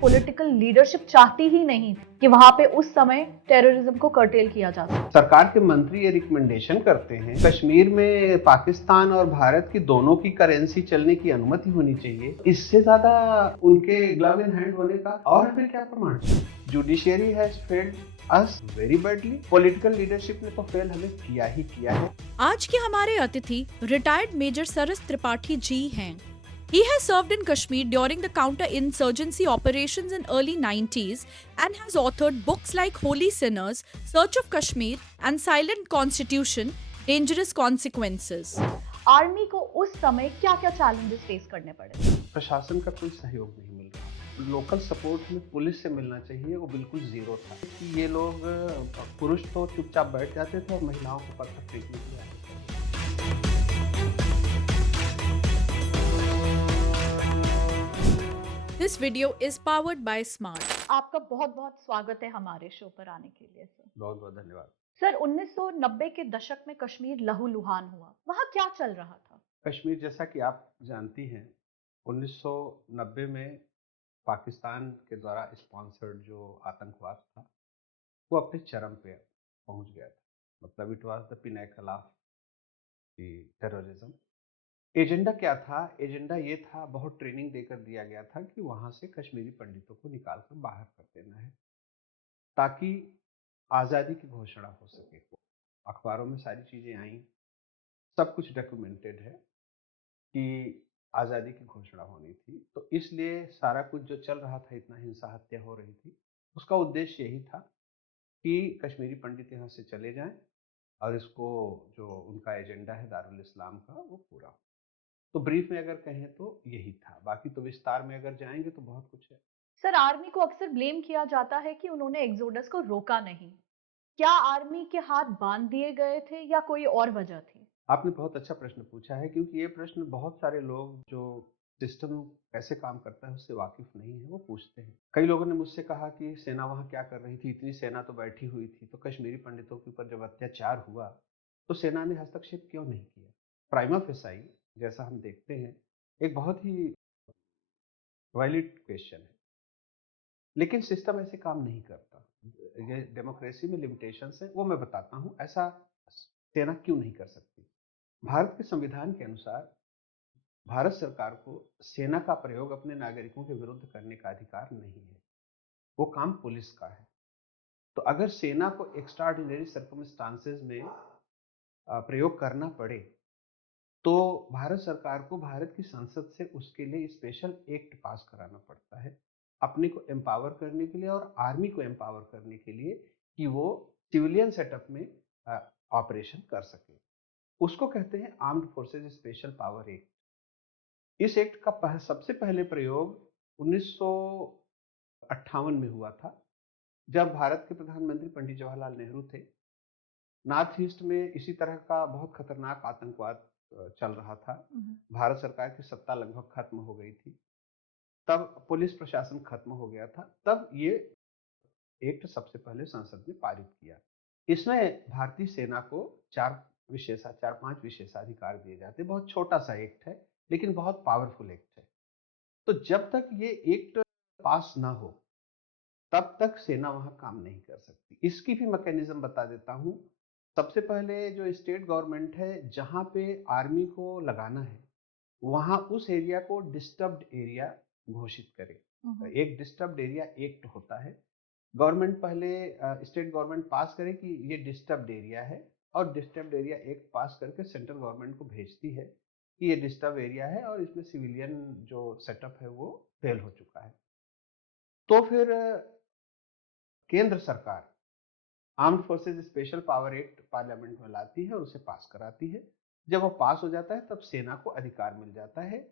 Political leadership चाहती ही नहीं कि वहां पे उस समय टेररिज्म को कर्टेल किया जा सके। सरकार के मंत्री ये रिकमेंडेशन करते हैं कश्मीर में पाकिस्तान और भारत की दोनों की करेंसी चलने की अनुमति होनी चाहिए। इससे ज्यादा उनके ग्लव इन हैंड होने का और फिर क्या प्रमाण? Judiciary has failed us very badly. Political leadership ने तो फेल हमें किया ही किया है। आज के हमारे अतिथि रिटायर्ड मेजर सरस त्रिपाठी जी हैं। He has served in Kashmir during the counter-insurgency operations in early 90s and has authored books like Holy Sinners, Search of Kashmir and Silent Constitution, Dangerous Consequences. Army को उस समय क्या क्या चैलेंजेस फेस करने पड़े? प्रशासन का कोई सहयोग नहीं मिल रहा। लोकल सपोर्ट में पुलिस से मिलना चाहिए वो बिल्कुल जीरो था। कि ये लोग पुरुष तो चुपचाप बैठ जाते थे और महिलाओं को पत्थर फेंकने के लिए आते थे। This video is powered by Smart. आपका बहुत बहुत स्वागत है हमारे शो पर आने के लिए सर। बहुत बहुत धन्यवाद। सर, 1990 के दशक में कश्मीर लहूलुहान हुआ, वहाँ क्या चल रहा था? कश्मीर, जैसा कि आप जानती हैं, 1990 में पाकिस्तान के द्वारा स्पॉन्सर्ड जो आतंकवाद था वो अपने चरम पे पहुंच गया था। मतलब it was the pinnacle of the terrorism. Agenda क्या था? एजेंडा ये था, बहुत ट्रेनिंग देकर दिया गया था कि वहां से कश्मीरी पंडितों को निकाल कर बाहर कर देना है ताकि आज़ादी की घोषणा हो सके। अखबारों में सारी चीज़ें आई, सब कुछ डॉक्यूमेंटेड है कि आज़ादी की घोषणा होनी थी। तो इसलिए सारा कुछ जो चल रहा था, इतना हिंसा हत्या हो रही थी, उसका उद्देश्य यही था कि कश्मीरी पंडित यहाँ से चले जाएं और इसको जो उनका एजेंडा है दारुल इस्लाम का वो पूरा हो। तो ब्रीफ में अगर कहें तो यही था। बाकी तो विस्तार में अगर जाएंगे तो बहुत कुछ है। सर, आर्मी को अक्सर ब्लेम किया जाता है कि उन्होंने एक्सोडस को रोका नहीं। क्या आर्मी के हाथ बांध दिए गए थे या कोई और वजह थी? आपने बहुत अच्छा प्रश्न पूछा है, क्योंकि ये प्रश्न बहुत सारे लोग जो सिस्टम कैसे काम करता है उससे वाकिफ नहीं है वो पूछते हैं। कई लोगों ने मुझसे कहा कि सेना वहाँ क्या कर रही थी, इतनी सेना तो बैठी हुई थी, तो कश्मीरी पंडितों के ऊपर जब अत्याचार हुआ तो सेना ने हस्तक्षेप क्यों नहीं किया? प्राइमा फेसाई, जैसा हम देखते हैं, एक बहुत ही वैलिड क्वेश्चन है, लेकिन सिस्टम ऐसे काम नहीं करता। ये डेमोक्रेसी में लिमिटेशंस है, वो मैं बताता हूँ। ऐसा सेना क्यों नहीं कर सकती? भारत के संविधान के अनुसार भारत सरकार को सेना का प्रयोग अपने नागरिकों के विरुद्ध करने का अधिकार नहीं है, वो काम पुलिस का है। तो अगर सेना को एक्स्ट्राऑर्डिनरी सर्कमस्टांसेस में प्रयोग करना पड़े तो भारत सरकार को भारत की संसद से उसके लिए स्पेशल एक्ट पास कराना पड़ता है, अपने को एम्पावर करने के लिए और आर्मी को एम्पावर करने के लिए कि वो सिविलियन सेटअप में ऑपरेशन कर सके। उसको कहते हैं armed forces special power act. इस एक्ट का सबसे पहले प्रयोग 1958 में हुआ था, जब भारत के प्रधानमंत्री पंडित जवाहरलाल नेहरू थे। नॉर्थ ईस्ट में इसी तरह का बहुत खतरनाक आतंकवाद चल रहा था। भारत सरकार की सत्ता लगभग खत्म हो गई थी, तब पुलिस प्रशासन खत्म हो गया था, तब ये एक्ट सबसे पहले संसद ने पारित किया। इसमें भारतीय सेना को चार पांच विशेषाधिकार दिए जाते। बहुत छोटा सा एक्ट है लेकिन बहुत पावरफुल एक्ट है। तो जब तक ये एक्ट पास ना हो तब तक सेना वहां काम नहीं कर सकती। इसकी भी मैकेनिज्म बता देता हूं। सबसे पहले जो स्टेट गवर्नमेंट है, जहां पे आर्मी को लगाना है वहां उस एरिया को डिस्टर्ब्ड एरिया घोषित करे। एक डिस्टर्ब्ड एरिया एक्ट होता है। गवर्नमेंट पहले स्टेट गवर्नमेंट पास करे कि ये डिस्टर्ब्ड एरिया है, और डिस्टर्ब्ड एरिया एक्ट पास करके सेंट्रल गवर्नमेंट को भेजती है कि ये डिस्टर्ब एरिया है और इसमें सिविलियन जो सेटअप है वो फेल हो चुका है। तो फिर केंद्र सरकार armed forces special power act parliament में लाती है और उसे पास कराती है। जब वो पास हो जाता है तब सेना को अधिकार मिल जाता है।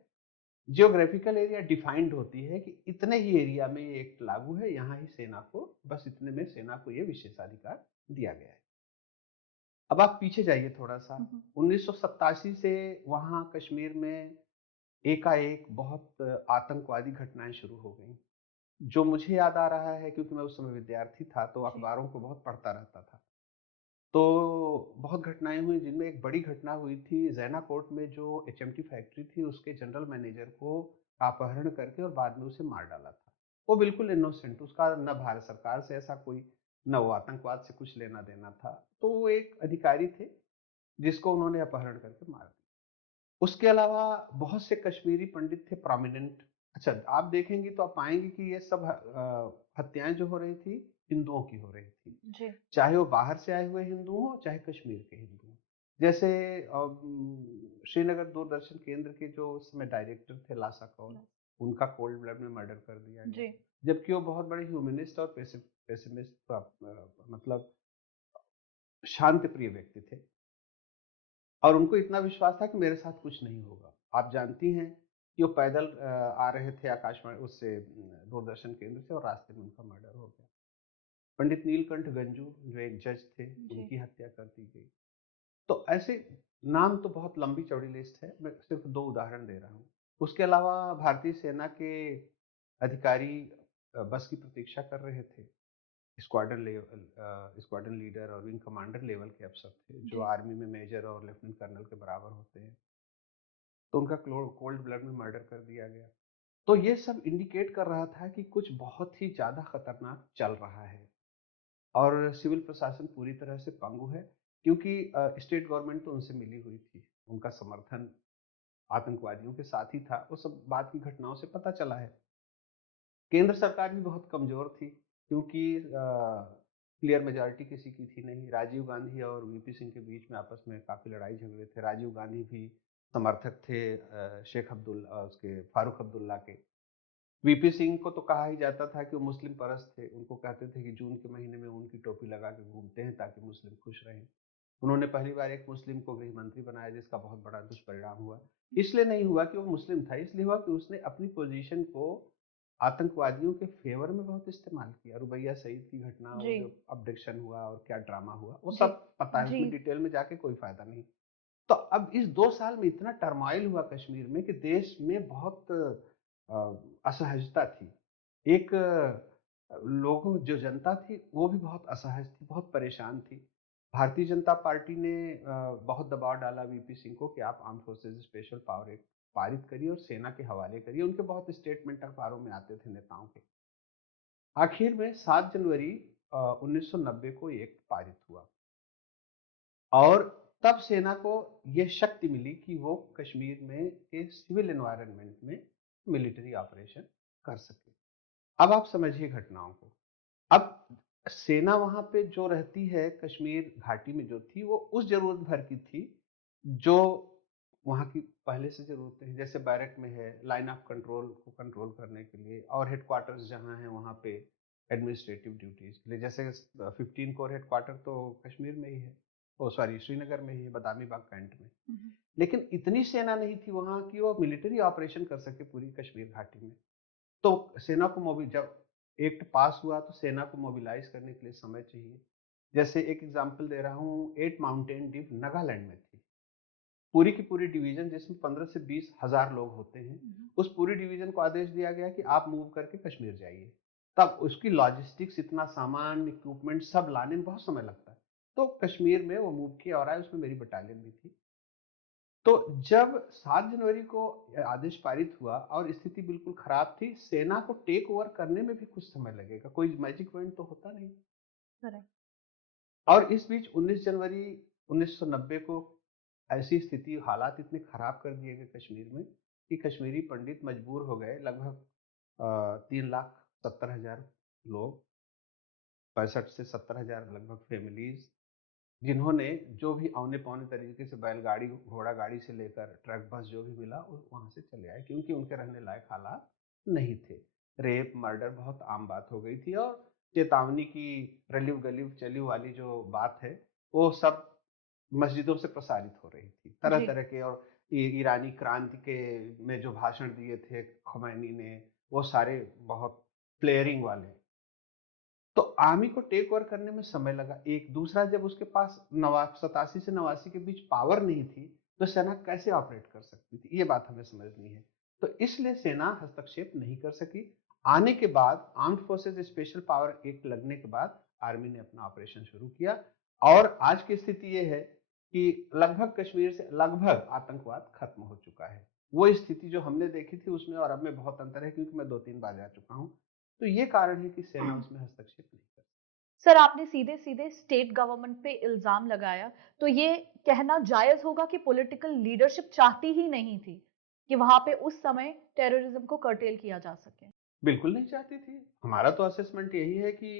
जियोग्राफिकल एरिया डिफाइंड होती है कि इतने ही एरिया में ये एक्ट लागू है, यहाँ ही सेना को, बस इतने में सेना को ये विशेषाधिकार दिया गया है। अब आप पीछे जाइए थोड़ा सा। 1987 से वहां कश्मीर में एकाएक बहुत आतंकवादी घटनाएं शुरू हो गई। जो मुझे याद आ रहा है, क्योंकि मैं उस समय विद्यार्थी था तो अखबारों को बहुत पढ़ता रहता था, तो बहुत घटनाएं हुई, जिनमें एक बड़ी घटना हुई थी जैना कोर्ट में। जो एचएमटी फैक्ट्री थी उसके जनरल मैनेजर को अपहरण करके और बाद में उसे मार डाला था। वो बिल्कुल इनोसेंट, उसका न भारत सरकार से ऐसा कोई, न वो आतंकवाद से कुछ लेना देना था। तो वो एक अधिकारी थे जिसको उन्होंने अपहरण करके मार दिया। उसके अलावा बहुत से कश्मीरी पंडित थे प्रोमिनेंट। अच्छा, आप देखेंगे तो आप पाएंगे कि ये सब हत्याएं जो हो रही थी हिंदुओं की हो रही थी, जी। चाहे वो बाहर से आए हुए हिंदू हों चाहे कश्मीर के हिंदू हों। जैसे श्रीनगर दूरदर्शन केंद्र के जो उस समय डायरेक्टर थे लासा कौल, उनका कोल्ड ब्लड में मर्डर कर दिया गया, जी। जबकि वो बहुत बड़े ह्यूमनिस्ट और पेसिमिस्ट मतलब शांति प्रिय व्यक्ति थे और उनको इतना विश्वास था कि मेरे साथ कुछ नहीं होगा। आप जानती हैं कि वो पैदल आ रहे थे आकाशवाणी उससे दूरदर्शन केंद्र से और रास्ते में उनका मर्डर हो गया। पंडित नीलकंठ गंजू जो एक जज थे, जी। उनकी हत्या कर दी गई। तो ऐसे नाम तो बहुत लंबी चौड़ी लिस्ट है, मैं सिर्फ 2 उदाहरण दे रहा हूँ। उसके अलावा भारतीय सेना के अधिकारी बस की प्रतीक्षा कर रहे थे। स्क्वाड्रन लीडर और विंग कमांडर लेवल के अफसर थे, जो जी। आर्मी में मेजर और लेफ्टिनेंट कर्नल के बराबर होते हैं। तो उनका कोल्ड ब्लड में मर्डर कर दिया गया। तो ये सब इंडिकेट कर रहा था कि कुछ बहुत ही ज़्यादा खतरनाक चल रहा है और सिविल प्रशासन पूरी तरह से पंगु है, क्योंकि स्टेट गवर्नमेंट तो उनसे मिली हुई थी, उनका समर्थन आतंकवादियों के साथ ही था, वो सब बाद की घटनाओं से पता चला है। केंद्र सरकार भी बहुत कमजोर थी, क्योंकि क्लियर मेजॉरिटी किसी की थी नहीं। राजीव गांधी और वीपी सिंह के बीच में आपस में काफी लड़ाई झगड़े थे। राजीव गांधी भी समर्थक थे शेख अब्दुल्ला, उसके फारूक अब्दुल्ला के। वीपी सिंह को तो कहा ही जाता था कि वो मुस्लिम परस्त थे, उनको कहते थे कि जून के महीने में उनकी टोपी लगा के घूमते हैं ताकि मुस्लिम खुश रहें। उन्होंने पहली बार एक मुस्लिम को गृह मंत्री बनाया, जिसका बहुत बड़ा दुष्परिणाम हुआ। इसलिए नहीं हुआ कि वो मुस्लिम था, इसलिए हुआ कि उसने अपनी पोजीशन को आतंकवादियों के फेवर में बहुत इस्तेमाल किया। रुबैया सईद की घटना, वो जी। जो अब्डक्शन हुआ और क्या ड्रामा हुआ, वो जी। सब पता है, जी। उसमें डिटेल में जाके कोई फायदा नहीं। तो अब इस 2 साल में इतना टर्मॉइल हुआ कश्मीर में कि देश में बहुत असहजता थी। एक लोगों जो जनता थी वो भी बहुत असहज थी, बहुत परेशान थी। भारतीय जनता पार्टी ने बहुत दबाव डाला वीपी सिंह को कि आप armed forces special power act पारित करिए और सेना के हवाले करिए। उनके बहुत स्टेटमेंट अखबारों में आते थे नेताओं के। आखिर में 7 जनवरी 1990 को ये एक्ट पारित हुआ और तब सेना को ये शक्ति मिली कि वो कश्मीर में के सिविल एनवायरनमेंट में मिलिट्री ऑपरेशन कर सके। अब आप समझिए घटनाओं को। अब सेना वहां पे जो रहती है कश्मीर घाटी में जो थी, वो उस जरूरत भर की थी जो वहां की पहले से जरूरतें हैं। जैसे बैरक में है लाइन ऑफ कंट्रोल को कंट्रोल करने के लिए, और हेडक्वार्टर्स जहां है वहां पे एडमिनिस्ट्रेटिव ड्यूटीज के लिए। जैसे 15 कोर हेडक्वार्टर तो कश्मीर में ही है, ओ सॉरी श्रीनगर में ही है, बदामी बाग कैंट में। लेकिन इतनी सेना नहीं थी वहां कि वो मिलिट्री ऑपरेशन कर सके पूरी कश्मीर घाटी में। तो सेना को जब एक्ट पास हुआ तो सेना को मोबिलाइज करने के लिए समय चाहिए। जैसे एक एग्जांपल दे रहा हूँ, 8 माउंटेन ड्यू नागालैंड में थी। पूरी की पूरी डिवीजन जिसमें 15 से 20 हजार लोग होते हैं, उस पूरी डिवीजन को आदेश दिया गया कि आप मूव करके कश्मीर जाइए। तब उसकी लॉजिस्टिक्स, इतना सामान, इक्विपमेंट सब लाने में बहुत समय लगता है। तो कश्मीर में वो मूव किया और आए, उसमें मेरी बटालियन भी थी। तो जब 7 जनवरी को आदेश पारित हुआ और स्थिति बिल्कुल खराब थी, सेना को टेक ओवर करने में भी कुछ समय लगेगा, कोई मैजिक पॉइंट तो होता नहीं। करेक्ट। और इस बीच 19 जनवरी 1990 को ऐसी स्थिति, हालात इतने खराब कर दिए गए कश्मीर में कि कश्मीरी पंडित मजबूर हो गए, लगभग 3,70,000 लोग, 65 से 70,000 लगभग फैमिलीज, जिन्होंने जो भी औने पौने तरीके से बैलगाड़ी, घोड़ा गाड़ी से लेकर ट्रक बस जो भी मिला वहां से चले आए, क्योंकि उनके रहने लायक हालात नहीं थे। रेप मर्डर बहुत आम बात हो गई थी और चेतावनी की रलीव गलीव चली वाली जो बात है वो सब मस्जिदों से प्रसारित हो रही थी, तरह जी। तरह के। और ईरानी क्रांति के में जो भाषण दिए थे खुमैनी ने, वो सारे बहुत फ्लेयरिंग वाले। तो आर्मी को टेक ओवर करने में समय लगा। एक दूसरा, जब उसके पास 87 से 89 के बीच पावर नहीं थी, तो सेना कैसे ऑपरेट कर सकती थी, ये बात हमें समझनी है। तो इसलिए सेना हस्तक्षेप नहीं कर सकी। आने के बाद armed forces special power act लगने के बाद आर्मी ने अपना ऑपरेशन शुरू किया और आज की स्थिति ये है कि लगभग कश्मीर से लगभग आतंकवाद खत्म हो चुका है। वो स्थिति जो हमने देखी थी उसमें और अब में बहुत अंतर है, क्योंकि मैं 2-3 बार जा चुका हूँ। तो ये कारण है कि सेना उसमें हस्तक्षेप नहीं कर। सर, आपने सीधे-सीधे स्टेट गवर्नमेंट पे इल्ज़ाम लगाया, तो ये कहना जायज़ होगा कि पॉलिटिकल लीडरशिप चाहती ही नहीं थी कि वहाँ पे उस समय टेररिज्म को कर्टेल किया जा सके? बिल्कुल नहीं चाहती थी। हमारा तो असेसमेंट यही है कि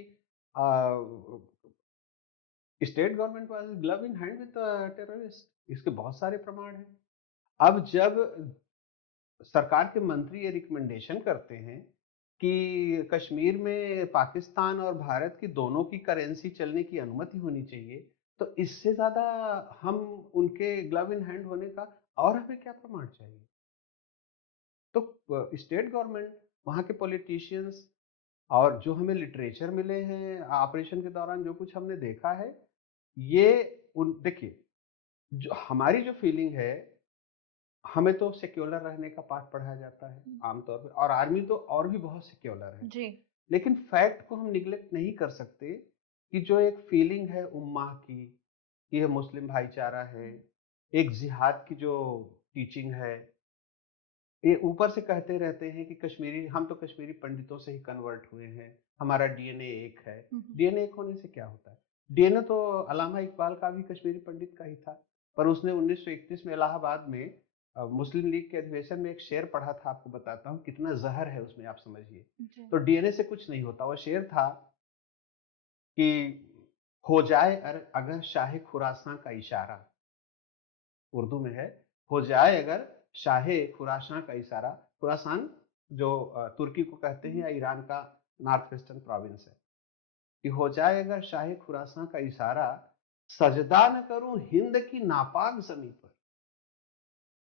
state government was glove in hand with terrorist. इसके बहुत सारे प्रमाण हैं। अब जब सरकार के मंत्री ये रिकमेंडेशन करते हैं कि कश्मीर में पाकिस्तान और भारत की दोनों की करेंसी चलने की अनुमति होनी चाहिए, तो इससे ज़्यादा हम उनके ग्लव इन हैंड होने का और हमें क्या प्रमाण चाहिए? तो स्टेट गवर्नमेंट, वहाँ के पॉलिटिशियंस और जो हमें लिटरेचर मिले हैं ऑपरेशन के दौरान जो कुछ हमने देखा है, ये उन देखिए, जो हमारी जो फीलिंग है, हमें तो सेक्युलर रहने का पाठ पढ़ाया जाता है आमतौर पे, और आर्मी तो और भी बहुत सेक्युलर है। जी। लेकिन फैक्ट को हम निग्लेक्ट नहीं कर सकते कि जो एक फीलिंग है उम्माह की, कि ये मुस्लिम भाईचारा है, एक जिहाद की जो टीचिंग है, ये ऊपर से कहते रहते हैं कि कश्मीरी, हम तो कश्मीरी पंडितों से ही कन्वर्ट हुए हैं, हमारा डीएनए एक है। हुँ, हुँ। डीएनए एक होने से क्या होता है? डीएनए तो अल्लामा इकबाल का भी कश्मीरी पंडित का ही था, पर उसने 1931 में इलाहाबाद में मुस्लिम लीग के अधिवेशन में एक शेर पढ़ा था, आपको बताता हूँ कितना जहर है उसमें, आप समझिए। जी। तो डीएनए से कुछ नहीं होता। वो शेर था कि हो जाए अगर शाहे खुरासां का इशारा, उर्दू में है, हो जाए अगर शाहे खुरासां का इशारा। खुरासान जो तुर्की को कहते हैं या ईरान का नॉर्थ वेस्टर्न प्रोविंस है, कि हो जाए अगर शाहे खुरासां का इशारा, सजदा न करूं हिंद की नापाक जमी पर।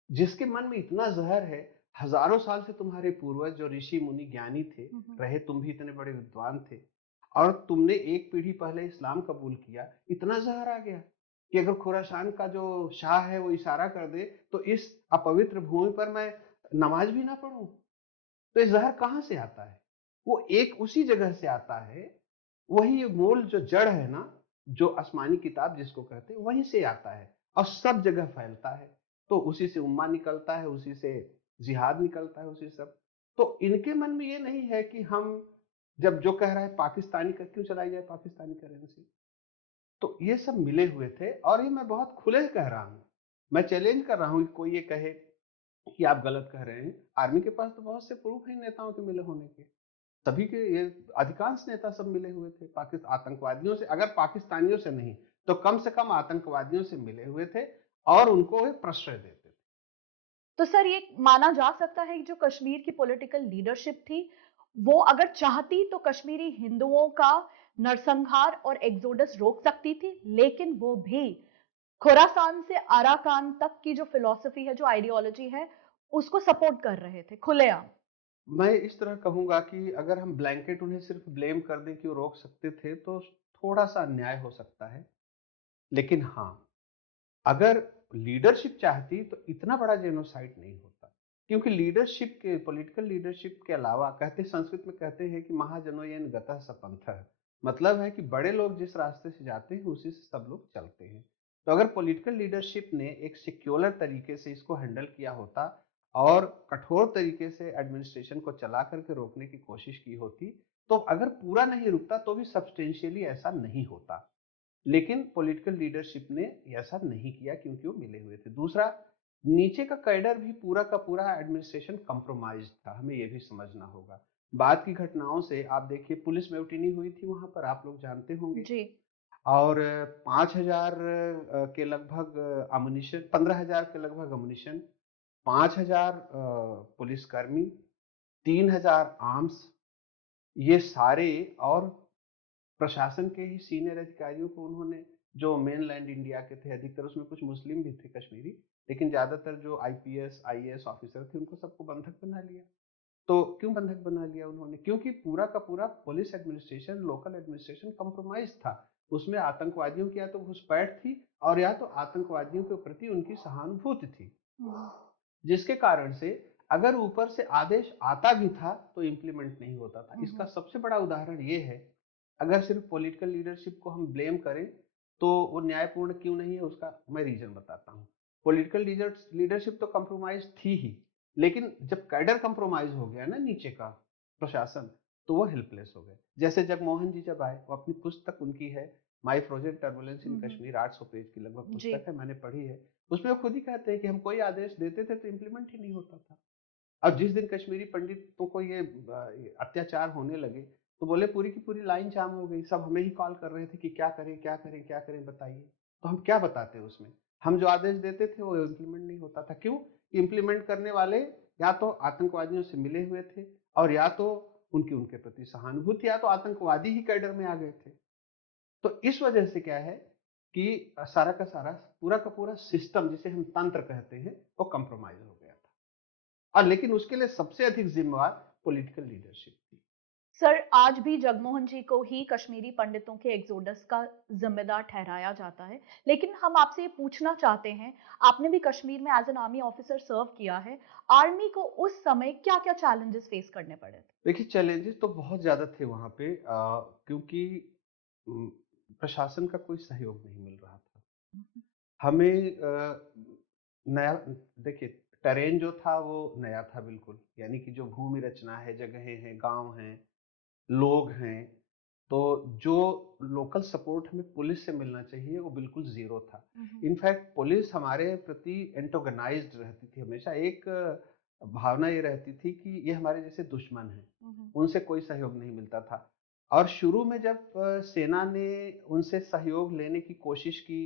जिसके मन में इतना जहर है, हजारों साल से तुम्हारे पूर्वज जो ऋषि मुनि ज्ञानी थे हुँ, हुँ। रहे, तुम भी इतने बड़े विद्वान थे, और तुमने एक पीढ़ी पहले इस्लाम कबूल किया, इतना जहर आ गया कि अगर खुरासान का जो शाह है वो इशारा कर दे तो इस अपवित्र भूमि पर मैं नमाज भी ना पढ़ूं। तो ये जहर कहाँ से आता है? वो एक उसी जगह से आता है। वही मूल जो जड़ है ना, जो आसमानी किताब जिसको कहते हैं, वहीं से आता है और सब जगह फैलता है। तो उसी से उम्मा निकलता है, उसी से जिहाद निकलता है, उसी सब। तो इनके मन में ये नहीं है कि हम, जब जो कह रहा है पाकिस्तानी का क्यों चलाई जाए पाकिस्तानी करेंसी, तो ये सब मिले हुए थे। और ये मैं बहुत खुले कह रहा हूँ, मैं चैलेंज कर रहा हूँ कि कोई ये कहे कि आप गलत कह रहे हैं। आर्मी के पास तो बहुत से प्रूफ हैं नेताओं के मिले होने के। सभी के ये अधिकांश नेता सब मिले हुए थे पाकिस्तान आतंकवादियों से, अगर पाकिस्तानियों से नहीं तो कम से कम आतंकवादियों से मिले हुए थे और उनको वे प्रश्रय देते थे। तो सर, ये माना जा सकता है कि जो कश्मीर की पॉलिटिकल लीडरशिप थी, वो अगर चाहती तो कश्मीरी हिंदुओं का नरसंहार और एक्सोडस रोक सकती थी, लेकिन वो भी खुरासान से अराकान तक की जो फिलॉसफी है, जो आइडियोलॉजी है, उसको सपोर्ट कर रहे थे खुलेआम। मैं इस तरह कहूंगा कि अगर हम ब्लैंकेट उन्हें सिर्फ ब्लेम कर दें कि वो रोक सकते थे तो थोड़ा सा अन्याय हो सकता है। लेकिन हाँ, अगर लीडरशिप चाहती तो इतना बड़ा जेनोसाइड नहीं होता। क्योंकि लीडरशिप के, पॉलिटिकल लीडरशिप के अलावा, कहते संस्कृत में कहते हैं कि महाजनोयन गतः स पंथः, मतलब है कि बड़े लोग जिस रास्ते से जाते हैं उसी से सब लोग चलते हैं। तो अगर पॉलिटिकल लीडरशिप ने एक सेक्युलर तरीके से इसको हैंडल किया होता और कठोर तरीके से एडमिनिस्ट्रेशन को चला करके रोकने की कोशिश की होती, तो अगर पूरा नहीं रुकता तो भी सब्सटेंशियली ऐसा नहीं होता। लेकिन पॉलिटिकल लीडरशिप ने ऐसा नहीं किया क्योंकि वो मिले हुए थे। दूसरा, नीचे का कैडर भी पूरा का पूरा एडमिनिस्ट्रेशन कंप्रोमाइज था, हमें ये भी समझना होगा। बाद की घटनाओं से आप देखिए, पुलिस म्यूटिनी हुई थी वहां पर, आप लोग जानते होंगे। जी। और 5,000 के लगभग अम्युनिशन, 15,000 के लगभग अम्युनिशन, 5,000 पुलिसकर्मी, 3,000 आर्म्स, ये सारे, और प्रशासन के ही सीनियर अधिकारियों को उन्होंने, जो मेनलैंड इंडिया के थे अधिकतर, उसमें कुछ मुस्लिम भी थे कश्मीरी, लेकिन ज्यादातर जो आईपीएस आईएएस ऑफिसर थे उनको सबको बंधक बना लिया। तो क्यों बंधक बना लिया उन्होंने? क्योंकि पूरा का पूरा police administration, local administration compromise था। उसमें आतंकवादियों की या तो घुसपैठ थी और या तो आतंकवादियों के प्रति उनकी सहानुभूति थी, जिसके कारण से अगर ऊपर से आदेश आता भी था तो इम्प्लीमेंट नहीं होता था। इसका सबसे बड़ा उदाहरण ये है, अगर सिर्फ पॉलिटिकल लीडरशिप को हम ब्लेम करें तो वो न्यायपूर्ण क्यों नहीं है, उसका मैं रीजन बताता हूँ। पॉलिटिकल लीडरशिप तो कंप्रोमाइज थी ही, लेकिन जब कैडर कंप्रोमाइज हो गया ना, नीचे का प्रशासन, तो वो हेल्पलेस हो गए। जैसे जगमोहन जी जब आए, वो अपनी पुस्तक उनकी है my frozen turbulence in Kashmir, 800 page की लगभग पुस्तक है, मैंने पढ़ी है। उसमें वो खुद ही कहते हैं कि हम कोई आदेश देते थे तो इम्प्लीमेंट ही नहीं होता था। अब जिस दिन कश्मीरी पंडितों को ये अत्याचार होने लगे, तो बोले पूरी की पूरी लाइन जाम हो गई, सब हमें ही कॉल कर रहे थे कि क्या करें क्या करें क्या करें बताइए। तो हम क्या बताते उसमें, हम जो आदेश देते थे वो इम्प्लीमेंट नहीं होता था। क्यों? इम्प्लीमेंट करने वाले या तो आतंकवादियों से मिले हुए थे, और या तो उनके प्रति सहानुभूति, या तो आतंकवादी ही कैडर में आ गए थे। तो इस वजह से क्या है कि सारा का सारा पूरा का पूरा सिस्टम, जिसे हम तंत्र कहते हैं, वो कंप्रोमाइज हो गया था। और लेकिन उसके लिए सबसे अधिक जिम्मेवार पॉलिटिकल लीडरशिप थी। सर, आज भी जगमोहन जी को ही कश्मीरी पंडितों के एक्सोडस का जिम्मेदार ठहराया जाता है। लेकिन हम आपसे ये पूछना चाहते हैं, आपने भी कश्मीर में एज एन आर्मी ऑफिसर सर्व किया है, आर्मी को उस समय क्या-क्या चैलेंजेस फेस करने पड़े थे? देखिए, चैलेंजेस तो बहुत ज़्यादा थे वहाँ पे, क्योंकि उम, प्रशासन का कोई सहयोग नहीं मिल रहा था। हमें नया, देखिए, टेरेन जो था वो नया था बिल्कुल, यानी कि जो भूमि रचना है, जगहें हैं, गाँव हैं, लोग हैं, तो जो लोकल सपोर्ट हमें पुलिस से मिलना चाहिए वो बिल्कुल ज़ीरो था। इनफैक्ट पुलिस हमारे प्रति एंटागोनाइज़्ड रहती थी, हमेशा एक भावना ये रहती थी कि ये हमारे जैसे दुश्मन हैं, उनसे कोई सहयोग नहीं मिलता था। और शुरू में जब सेना ने उनसे सहयोग लेने की कोशिश की,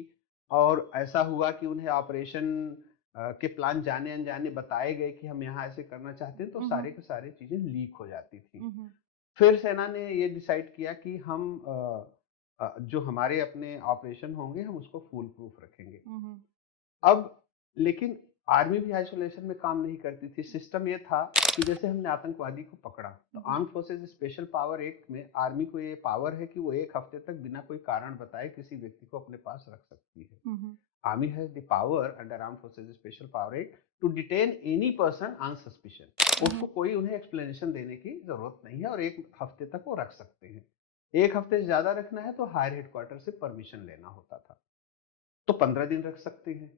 और ऐसा हुआ कि उन्हें ऑपरेशन के प्लान जाने-अनजाने बताए गए कि हम यहाँ ऐसे करना चाहते हैं, तो सारे के सारे चीज़ें लीक हो जाती थी। फिर सेना ने ये डिसाइड किया कि हम जो हमारे अपने ऑपरेशन होंगे हम उसको फूल प्रूफ रखेंगे। अब लेकिन आर्मी भी आइसोलेशन में काम नहीं करती थी। सिस्टम ये था कि जैसे हमने आतंकवादी को पकड़ा, तो armed forces special power act में आर्मी को ये पावर है कि वो 1 हफ्ते तक बिना कोई कारण बताए किसी व्यक्ति को अपने पास रख सकती है। Army has the power under armed forces special power act to detain any person on suspicion. उसको कोई उन्हें एक्सप्लेनेशन देने की जरूरत नहीं है, और 1 हफ्ते तक वो रख सकते हैं। 1 हफ्ते से ज्यादा रखना है तो हायर हेडक्वार्टर से परमिशन लेना होता था। तो 15 दिन रख सकते हैं।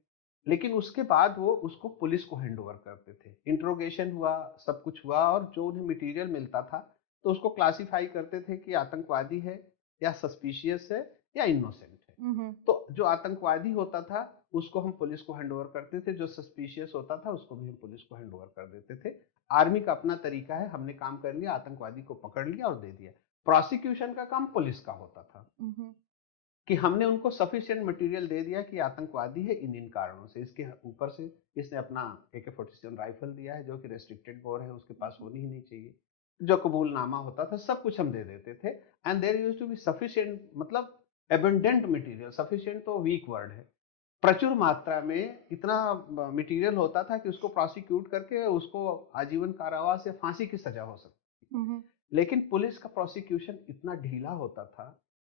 लेकिन उसके बाद वो उसको पुलिस को हैंडओवर करते थे। इंट्रोगेशन हुआ, सब कुछ हुआ, और जो उन्हें मटेरियल मिलता था तो उसको क्लासिफाई करते थे कि आतंकवादी है, या सस्पिशियस है, या इनोसेंट है। तो जो आतंकवादी होता था उसको हम पुलिस को हैंडओवर करते थे, जो सस्पिशियस होता था उसको भी हम पुलिस को हैंडओवर कर देते थे। आर्मी का अपना तरीका है, हमने काम कर लिया, आतंकवादी को पकड़ लिया और दे दिया। प्रोसिक्यूशन का काम पुलिस का होता था कि हमने उनको सफिशिएंट मटेरियल दे दिया कि आतंकवादी है इन कारणों से, इसके ऊपर से इसने अपना AK-47 राइफल दिया है जो कि रेस्ट्रिक्टेड बोर है, उसके पास होनी ही नहीं चाहिए। जो कबूलनामा होता था सब कुछ हम दे देते थे। And there used to be sufficient, मतलब एबंडेंट मटेरियल, सफिशिएंट तो वीक वर्ड है, प्रचुर मात्रा में इतना मटेरियल होता था कि उसको प्रोसिक्यूट करके उसको आजीवन कारावास या फांसी की सजा हो सकती थी। लेकिन पुलिस का प्रोसिक्यूशन इतना ढीला होता था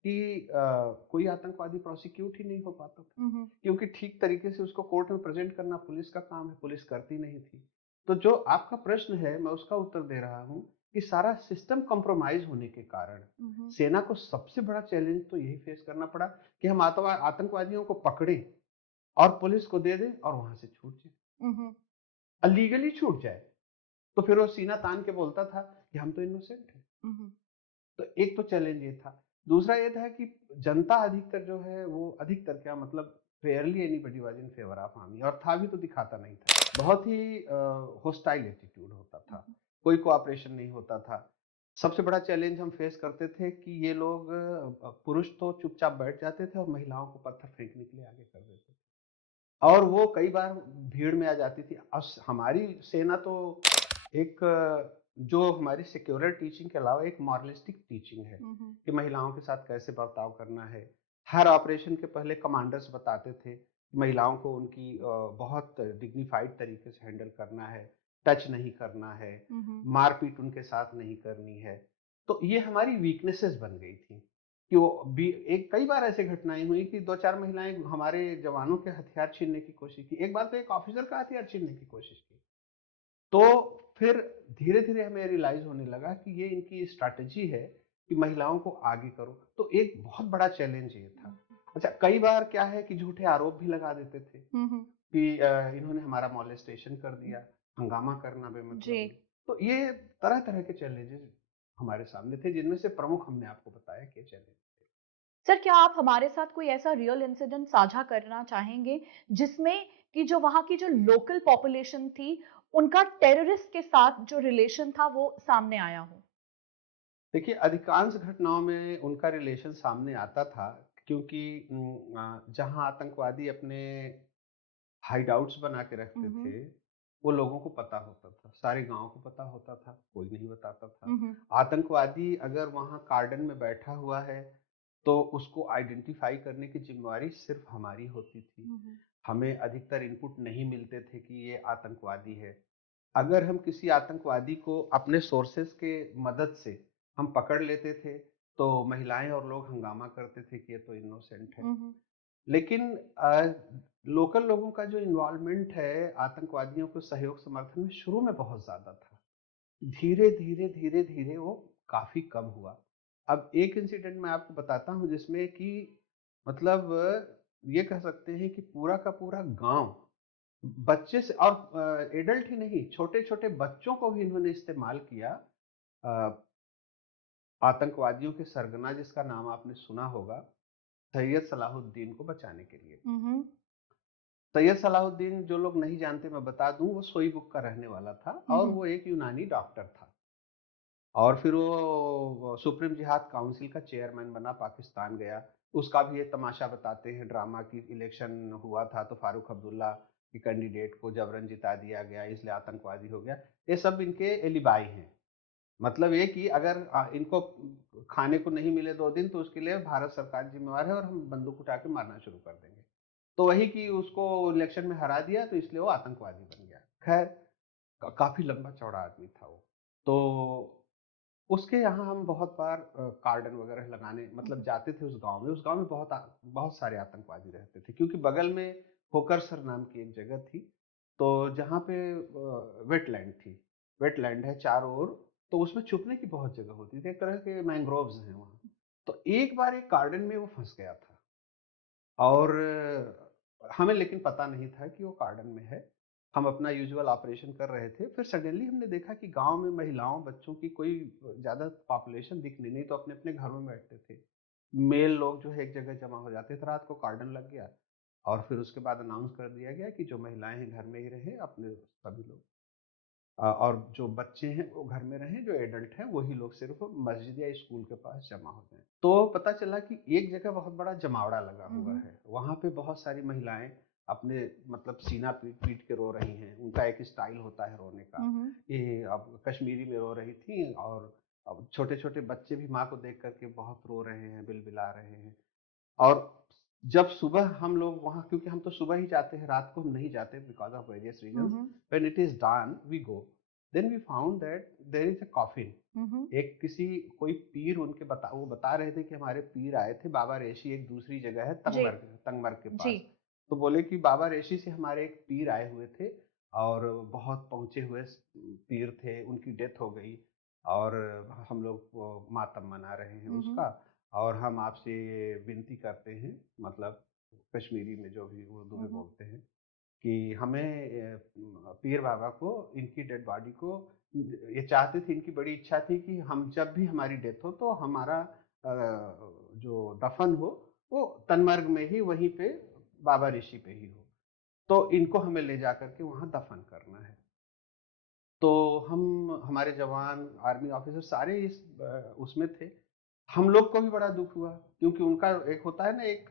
कि कोई आतंकवादी प्रोसिक्यूट ही नहीं हो पाता था, क्योंकि ठीक तरीके से उसको कोर्ट में प्रेजेंट करना पुलिस का काम है, पुलिस करती नहीं थी। तो जो आपका प्रश्न है मैं उसका उत्तर दे रहा हूँ कि सारा सिस्टम कॉम्प्रोमाइज होने के कारण सेना को सबसे बड़ा चैलेंज तो यही फेस करना पड़ा कि हम आतंकवादियों को पकड़े और पुलिस को दे दें और वहां से छूट जाए, लीगली छूट जाए। तो फिर वो सीना तान के बोलता था कि हम तो इनोसेंट हैं। तो एक तो चैलेंज ये था। दूसरा ये था कि जनता अधिकतर जो है वो, अधिकतर क्या मतलब, Fairlie anybody was in favour of army, और था भी तो दिखाता नहीं था। बहुत ही होस्टाइल एटीट्यूड होता था, कोई कोऑपरेशन नहीं होता था। सबसे बड़ा चैलेंज हम फेस करते थे कि ये लोग पुरुष तो चुपचाप बैठ जाते थे और महिलाओं को पत्थर फेंकने के लिए आगे कर देते थे, और वो कई बार भीड़ में आ जाती थी। हमारी सेना तो एक जो हमारी सेक्युलर टीचिंग के अलावा एक मॉरलिस्टिक टीचिंग है कि महिलाओं के साथ कैसे बर्ताव करना है। हर ऑपरेशन के पहले कमांडर्स बताते थे कि महिलाओं को उनकी बहुत डिग्निफाइड तरीके से हैंडल करना है, टच नहीं करना है, मारपीट उनके साथ नहीं करनी है। तो ये हमारी वीकनेसेस बन गई थी कि वो भी, एक कई बार ऐसे घटनाएं हुई कि 2-4 महिलाएं हमारे जवानों के हथियार छीनने की कोशिश की। एक बार तो एक ऑफिसर का हथियार छीनने की कोशिश की। तो फिर धीरे-धीरे हमें रियलाइज़ होने लगा कि ये इनकी स्ट्रैटेजी है कि महिलाओं को आगे करो। तो एक बहुत बड़ा चैलेंज ये था। अच्छा, कई बार क्या है कि झूठे आरोप भी लगा देते थे कि इन्होंने हमारा मोलेस्टेशन कर दिया, हंगामा करना बेमतलब में। तो ये तरह-तरह के चैलेंजेस हमारे सामने थे, जिनमें से प्रमुख हमने आपको बताया कि चैलेंज थे। सर, क्या आप हमारे साथ कोई ऐसा रियल इंसिडेंट साझा करना चाहेंगे जिसमें कि जो वहाँ की जो लोकल पॉपुलेशन थी, उनका टेररिस्ट के साथ जो रिलेशन था वो सामने आया हो? देखिए, अधिकांश घटनाओं में उनका रिलेशन सामने आता था, क्योंकि जहाँ आतंकवादी अपने हाइडआउट्स बना के हुँ, रखते हुँ। थे, वो लोगों को पता होता था, सारे गाँव को पता होता था, कोई नहीं बताता था। हुँ, हुँ। आतंकवादी अगर वहाँ कार्डन में बैठा हुआ है, तो उसको आइडेंटिफ़ाई करने की ज़िम्मेवारी सिर्फ़ हमारी होती थी। हुँ, हुँ। हमें अधिकतर इनपुट नहीं मिलते थे कि ये आतंकवादी है। अगर हम किसी आतंकवादी को अपने सोर्सेज़ के मदद से हम पकड़ लेते थे, तो महिलाएँ और लोग हंगामा करते थे कि ये तो इनोसेंट है। हुँ, हुँ। लेकिन लोकल लोगों का जो इन्वॉल्वमेंट है आतंकवादियों को सहयोग समर्थन में शुरू में बहुत ज़्यादा था। धीरे-धीरे, धीरे-धीरे वो काफ़ी कम हुआ। अब एक इंसिडेंट मैं आपको बताता हूँ जिसमें कि मतलब ये कह सकते हैं कि पूरा का पूरा गाँव बच्चे से और एडल्ट ही नहीं, छोटे-छोटे बच्चों को भी इन्होंने इस्तेमाल किया अ, आतंकवादियों के सरगना जिसका नाम आपने सुना होगा, सैयद सलाहुद्दीन को बचाने के लिए। हुँ, हुँ। सैयद सलाहुद्दीन जो लोग नहीं जानते मैं बता दूँ वो सोईबुक का रहने वाला था हुँ, और हुँ। वो एक यूनानी डॉक्टर था। और फिर वो सुप्रीम जिहाद काउंसिल का चेयरमैन बना, पाकिस्तान गया। उसका भी एक तमाशा बताते हैं ड्रामा कि इलेक्शन हुआ था तो फारूक अब्दुल्ला के कैंडिडेट को जबरन जिता दिया गया इसलिए आतंकवादी हो गया। ये सब इनके एलिबाई हैं। मतलब ये कि अगर इनको खाने को नहीं मिले 2 दिन तो उसके लिए भारत सरकार ज़िम्मेवार है और हम बंदूक उठा के मारना शुरू कर देंगे। तो वही कि उसको इलेक्शन में हरा दिया तो इसलिए वो आतंकवादी बन गया। ख़ैर काफ़ी लंबा-चौड़ा आदमी था वो। तो उसके यहाँ हम बहुत बार कार्डन वग़ैरह लगाने हुँ, मतलब हुँ। जाते थे उस गाँव में। उस गाँव में बहुत सारे आतंकवादी रहते थे क्योंकि बगल में होकरसर नाम की एक जगह थी, तो जहाँ पे वेटलैंड थी। वेटलैंड है चारों ओर, तो उसमें छुपने की बहुत जगह होती थी। एक तरह के मैंग्रोव्स हैं वहाँ। तो एक बार एक गार्डन में वो फँस गया था और हमें लेकिन पता नहीं था कि वो गार्डन में है। हम अपना यूजुअल ऑपरेशन कर रहे थे। फिर सडनली हमने देखा कि गाँव में महिलाओं, बच्चों की कोई ज़्यादा पॉपुलेशन दिख नहीं तो अपने-अपने घरों में बैठते थे। मेल लोग जो है एक जगह जमा हो जाते थे, रात को कार्डन लग गया और फिर उसके बाद अनाउंस कर दिया गया कि जो महिलाएँ हैं घर में ही रहें, अपने सभी लोग और जो बच्चे हैं वो घर में रहें, जो एडल्ट हैं वही लोग सिर्फ़ मस्जिद या स्कूल के पास जमा हो जाएँ। तो पता चला कि एक जगह बहुत बड़ा जमावड़ा लगा हुँ, हुआ हुँ। है। वहाँ पे बहुत सारी महिलाएँ अपने मतलब सीना पीट-पीट के रो रही हैं। उनका एक स्टाइल होता है रोने का। हुँ, हुँ। ये अब कश्मीरी में रो रही थीं और अब छोटे-छोटे बच्चे भी माँ को देख कर के बहुत रो रहे हैं, बिलबिला रहे हैं। और जब सुबह हम लोग वहाँ क्योंकि हम तो सुबह ही जाते हैं, रात को हम नहीं जाते because of various hmm, reasons. Hmm. When it is dawn we go. Then we found that there is a coffin. Hmm, hmm. एक किसी कोई पीर उनके वो बता रहे थे कि हमारे पीर आए थे, बाबा रेशी एक दूसरी जगह है जी, तंगमर्ग के जी। पास। तो बोले कि बाबा रेशी से हमारे एक पीर आए हुए थे और बहुत पहुँचे हुए पीर थे, उनकी डेथ हो गई और हम लोग वो मातम मना रहे हैं हुँ, हुँ। उसका और हम आपसे ये विनती करते हैं मतलब कश्मीरी में जो भी उर्दू हुँ, में हुँ। बोलते हैं कि हमें पीर बाबा को इनकी डेड बॉडी को ये चाहते थे, इनकी बड़ी इच्छा थी कि हम जब भी हमारी डेथ हो तो हमारा जो दफन हो वो तनमर्ग में ही वहीं पे बाबा ऋषि पे ही हो। तो इनको हमें ले जा कर के वहाँ दफन करना है। तो हम हमारे जवान, आर्मी ऑफिसर सारे उसमें थे। हम लोग को भी बड़ा दुःख हुआ क्योंकि उनका एक होता है ना एक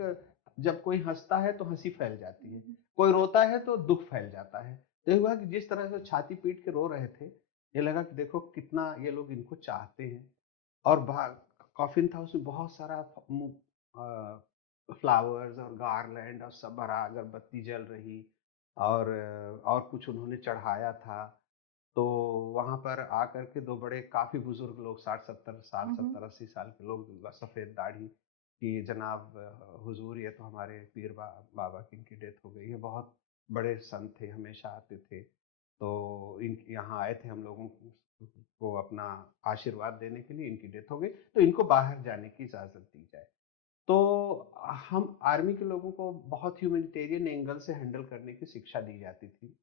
जब कोई हँसता है तो हँसी फैल जाती है, हुँ, हुँ। कोई रोता है तो दुःख फैल जाता है। तो ये हुआ कि जिस तरह से छाती पीट के रो रहे थे, ये लगा कि देखो कितना ये लोग इनको चाहते हैं और कॉफ़िन था उसमें बहुत सारा फ्लावर्स और गार्लैंड और सब भरा अगरबत्ती जल रही और कुछ उन्होंने चढ़ाया था। तो वहाँ पर आकर के 2 बड़े काफ़ी बुज़ुर्ग लोग 60-70 साल, हुँ, हुँ। 70-80 साल के लोग सफ़ेद दाढ़ी कि जनाब हुज़ूर ये तो हमारे पीर बाबा की इनकी डेथ हो गई है। बहुत बड़े संत थे, हमेशा आते थे। तो इन यहाँ आए थे हम लोगों को अपना आशीर्वाद देने के लिए, इनकी डेथ हो गई, तो इनको बाहर जाने की इजाज़त दी जाए। तो हम आर्मी के लोगों को बहुत ह्यूमैनिटेरियन एंगल से हैंडल करने की शिक्षा दी जाती थी।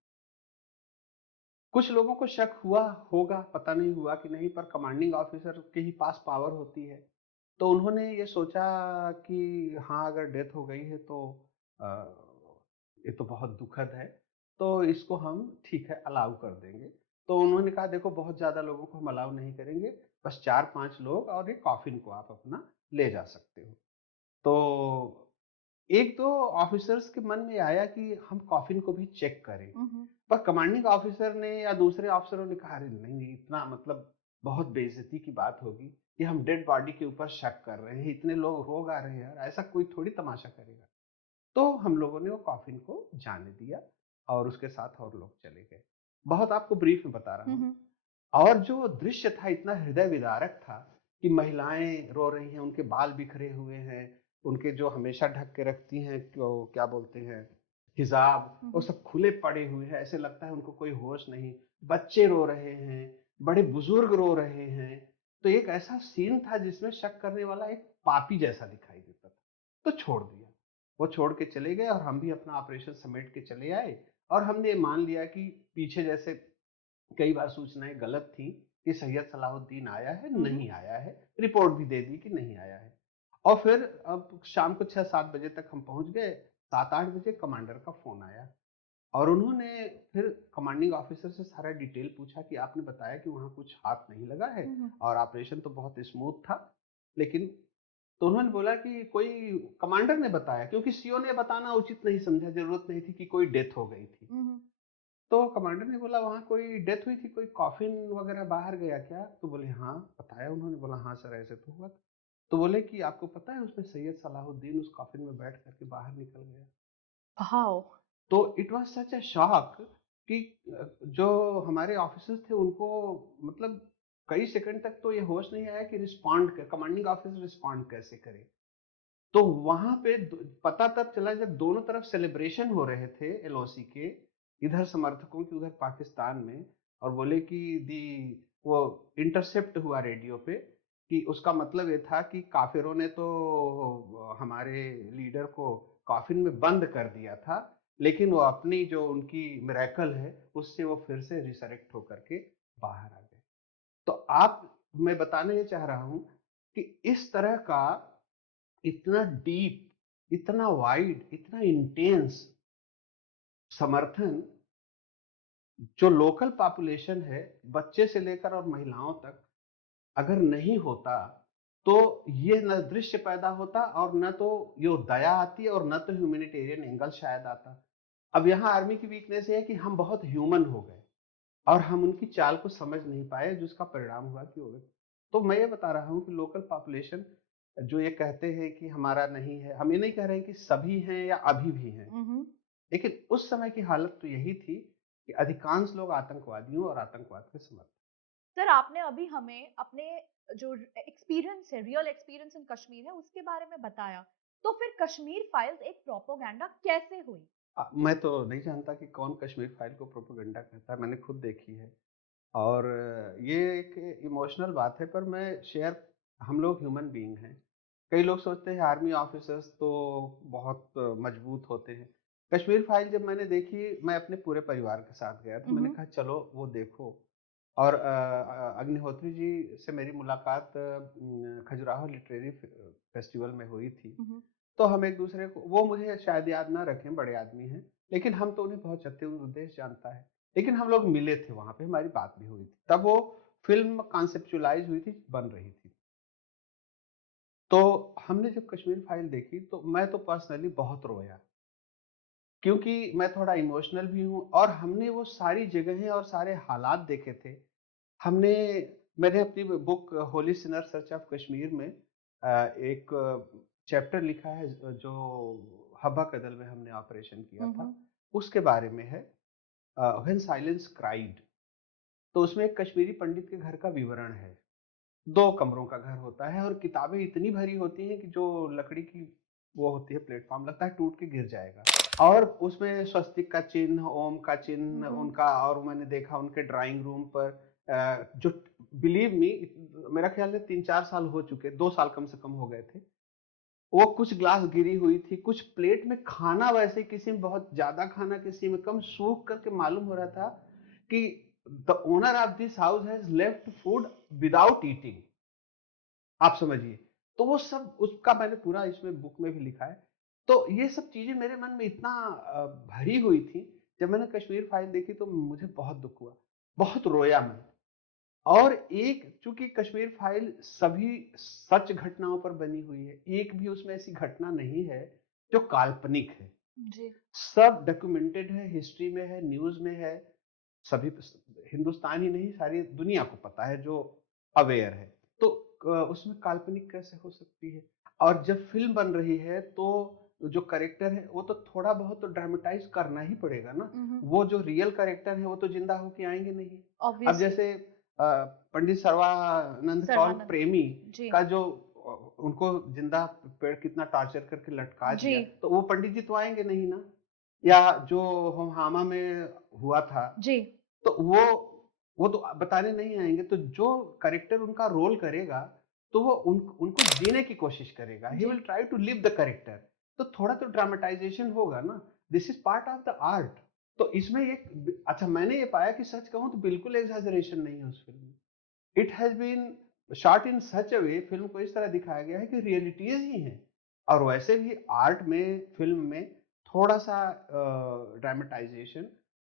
कुछ लोगों को शक हुआ होगा, पता नहीं हुआ कि नहीं, पर कमांडिंग ऑफिसर के ही पास पावर होती है। तो उन्होंने ये सोचा कि हाँ, अगर डेथ हो गई है तो अ, ये तो बहुत दुखद है, तो इसको हम ठीक है अलाउ कर देंगे। तो उन्होंने कहा देखो बहुत ज़्यादा लोगों को हम अलाउ नहीं करेंगे, बस 4-5 लोग और एक कॉफ़िन को आप अपना ले जा सकते हो। तो 1-2 ऑफिसर्स के मन में आया कि हम कॉफ़िन को भी चेक करें। पर कमांडिंग ऑफिसर ने या दूसरे अफ़सरों ने कहा अरे नहीं, नहीं इतना मतलब बहुत बेइज़्ज़ती की बात होगी, कि हम डेड बॉडी के ऊपर शक कर रहे हैं, इतने लोग रोग आ रहे हैं यार, ऐसा कोई थोड़ी तमाशा करेगा। तो हम लोगों ने वो कॉफ़िन को जाने दिया और उसके साथ और लोग चले गए। बहुत आपको ब्रीफ में बता रहा हूँ। और जो दृश्य था इतना हृदय विदारक था कि महिलाएं रो रही हैं, उनके बाल बिखरे हुए हैं, उनके जो हमेशा ढक के रखती हैं क्या बोलते हैं हिजाब, वो सब खुले पड़े हुए हैं, ऐसे लगता है उनको कोई होश नहीं। बच्चे रो रहे हैं, बड़े बुजुर्ग रो रहे हैं। तो एक ऐसा सीन था जिसमें शक करने वाला एक पापी जैसा दिखाई देता था। तो छोड़ दिया, वो छोड़ के चले गए और हम भी अपना ऑपरेशन समेट के चले आए। और हमने ये मान लिया कि पीछे जैसे कई बार सूचनाएं गलत थी कि सैयद सलाहुद्दीन आया है, नहीं आया है, रिपोर्ट भी दे दी कि नहीं आया है। और फिर अब शाम को 6-7 बजे तक हम पहुंच गए। 7-8 बजे कमांडर का फोन आया और उन्होंने फिर कमांडिंग ऑफिसर से सारा डिटेल पूछा कि आपने बताया कि वहां कुछ हाथ नहीं लगा है और ऑपरेशन तो बहुत स्मूथ था, लेकिन तो उन्होंने बोला कि कोई कमांडर ने बताया, क्योंकि सीओ ने बताना उचित नहीं समझा, जरूरत नहीं थी कि कोई डेथ हो गई थी। तो कमांडर ने बोला वहाँ कोई डेथ हुई थी, कोई कॉफिन वगैरह बाहर गया क्या? तो बोले हाँ बताया उन्होंने। बोला हाँ सर ऐसे तो हुआ था। तो बोले कि आपको पता है उसमें सैयद सलाहुद्दीन उस कॉफिन में बैठ करके बाहर निकल गया। वाओ। तो it was such a shock कि जो हमारे ऑफिसर्स थे उनको मतलब कई सेकंड तक तो ये होश नहीं आया कि कमांडिंग ऑफिसर रिस्पॉन्ड कैसे करे। तो वहां पे पता तब चला जब दोनों तरफ सेलिब्रेशन हो रहे थे एलओसी के, इधर समर्थकों की उधर पाकिस्तान में। और बोले कि दी वो इंटरसेप्ट हुआ रेडियो पे कि उसका मतलब ये था कि काफिरों ने तो हमारे लीडर को कॉफिन में बंद कर दिया था, लेकिन वो अपनी जो उनकी मिरेकल है उससे वो फिर से रिसरेक्ट होकर के बाहर आ गए। तो आप मैं बताना ये चाह रहा हूं कि इस तरह का इतना डीप, इतना वाइड, इतना इंटेंस समर्थन जो लोकल पॉपुलेशन है, बच्चे से लेकर और महिलाओं तक, अगर नहीं होता तो ये न दृश्य पैदा होता और न तो ये दया आती और न तो ह्यूमैनिटेरियन एंगल शायद आता। अब यहाँ आर्मी की वीकनेस ये है कि हम बहुत ह्यूमन हो गए और हम उनकी चाल को समझ नहीं पाए, जिसका परिणाम हुआ कि वो। तो मैं ये बता रहा हूँ कि लोकल पॉपुलेशन जो ये कहते हैं कि हमारा नहीं है, हम ये नहीं कह रहे हैं कि सभी हैं या अभी भी हैं, लेकिन उस समय की हालत तो यही थी कि अधिकांश लोग आतंकवादियों और आतंकवाद के समर्थक। सर आपने अभी हमें अपने जो एक्सपीरियंस है, रियल एक्सपीरियंस इन कश्मीर है, उसके बारे में बताया। तो फिर कश्मीर फाइल्स एक प्रोपोगंडा कैसे हुई? मैं तो नहीं जानता कि कौन कश्मीर फाइल को प्रोपेगेंडा कहता है, मैंने खुद देखी है। और ये एक इमोशनल बात है, पर मैं शेयर हम लोग ह्यूमन बीइंग हैं। कई लोग सोचते हैं आर्मी ऑफिसर्स तो बहुत मजबूत होते हैं। कश्मीर फाइल जब मैंने देखी, मैं अपने पूरे परिवार के साथ गया था। मैंने कहा चलो वो देखो। और अग्निहोत्री जी से मेरी मुलाकात खजुराहो लिटरेरी फेस्टिवल में हुई थी। तो हम एक दूसरे को, वो मुझे शायद याद ना रखें, बड़े आदमी हैं, लेकिन हम तो उन्हें बहुत अच्छे, उनका देश जानता है। लेकिन हम लोग मिले थे वहां पे, हमारी बात भी हुई थी, तब वो फिल्म कॉन्सेप्चुअलाइज हुई थी, बन रही थी। तो हमने जब कश्मीर फाइल देखी तो मैं तो पर्सनली बहुत रोया, क्योंकि मैं थोड़ा इमोशनल भी हूँ और हमने वो सारी जगहें और सारे हालात देखे थे। हमने मैंने अपनी book Holi Sinner search of Kashmir में एक चैप्टर लिखा है जो हब्बा कदल में हमने ऑपरेशन किया था, उसके बारे में है, व्हेन साइलेंस क्राइड। तो उसमें एक कश्मीरी पंडित के घर का विवरण है। 2 कमरों का घर होता है और किताबें इतनी भरी होती हैं कि जो लकड़ी की वो होती है प्लेटफॉर्म, लगता है टूट के गिर जाएगा। और उसमें स्वस्तिक का चिन्ह, ओम का चिन्ह उनका, और मैंने देखा उनके ड्राइंग रूम पर जो बिलीव मी मेरा ख्याल है 3-4 साल हो चुके, 2 साल कम से कम हो गए थे। वो कुछ ग्लास गिरी हुई थी, कुछ प्लेट में खाना, वैसे किसी में बहुत ज्यादा खाना, किसी में कम, सूख करके मालूम हो रहा था कि the owner of this house has left food without eating, आप समझिए। तो वो सब उसका मैंने पूरा इसमें बुक में भी लिखा है। तो ये सब चीजें मेरे मन में इतना भरी हुई थी, जब मैंने कश्मीर फाइल देखी तो मुझे बहुत दुख हुआ, बहुत रोया मैं। और एक, चूंकि कश्मीर फाइल सभी सच घटनाओं पर बनी हुई है, एक भी उसमें ऐसी घटना नहीं है जो काल्पनिक है, जी। सब डॉक्यूमेंटेड है, हिस्ट्री में है, न्यूज में है, सभी हिंदुस्तान ही नहीं सारी दुनिया को पता है जो अवेयर है। तो उसमें काल्पनिक कैसे हो सकती है? और जब फिल्म बन रही है तो जो करेक्टर है वो तो थोड़ा बहुत तो ड्रामेटाइज करना ही पड़ेगा ना। वो जो रियल करेक्टर है वो तो जिंदा होके आएंगे नहीं। अब ऑब्वियसली। जैसे पंडित सर्वानंद कौर सर्वानंद प्रेमी जी। का जो उनको जिंदा पेड़ कितना टॉर्चर करके लटका जी। दिया, तो वो पंडित जी तो आएंगे नहीं ना। या जो हामा में हुआ था, जी। तो वो तो बताने नहीं आएंगे। तो जो करेक्टर उनका रोल करेगा तो वो उनको जीने की कोशिश करेगा, ही जी। Will try to live the character. तो थोड़ा तो ड्रामेटाइजेशन होगा ना, this is part of the art. तो इसमें एक अच्छा मैंने ये पाया कि सच कहूं तो बिल्कुल एग्जैजरेशन नहीं है उस फिल्म में। It has been shot in such a way, film को इस तरह दिखाया गया है कि रियलिटीज ही हैं। और वैसे भी आर्ट में, फिल्म में थोड़ा सा ड्रामेटाइजेशन,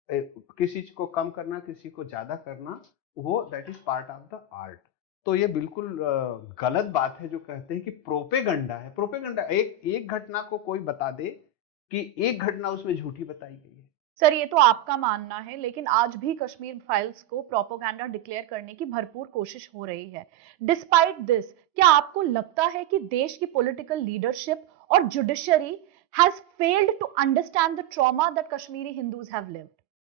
किसी चीज को कम करना, किसी को ज्यादा करना, वो that is part of the art. तो ये बिल्कुल गलत बात है जो कहते हैं कि प्रोपेगंडा है। प्रोपेगंडा एक एक घटना को कोई बता दे कि एक घटना उसमें झूठी बताई गई है। सर ये तो आपका मानना है, लेकिन आज भी कश्मीर फाइल्स को प्रोपेगेंडा डिक्लेयर करने की भरपूर कोशिश हो रही है। डिस्पाइट दिस, क्या आपको लगता है कि देश की पॉलिटिकल लीडरशिप और judiciary has failed to understand the trauma that Kashmiri Hindus have lived?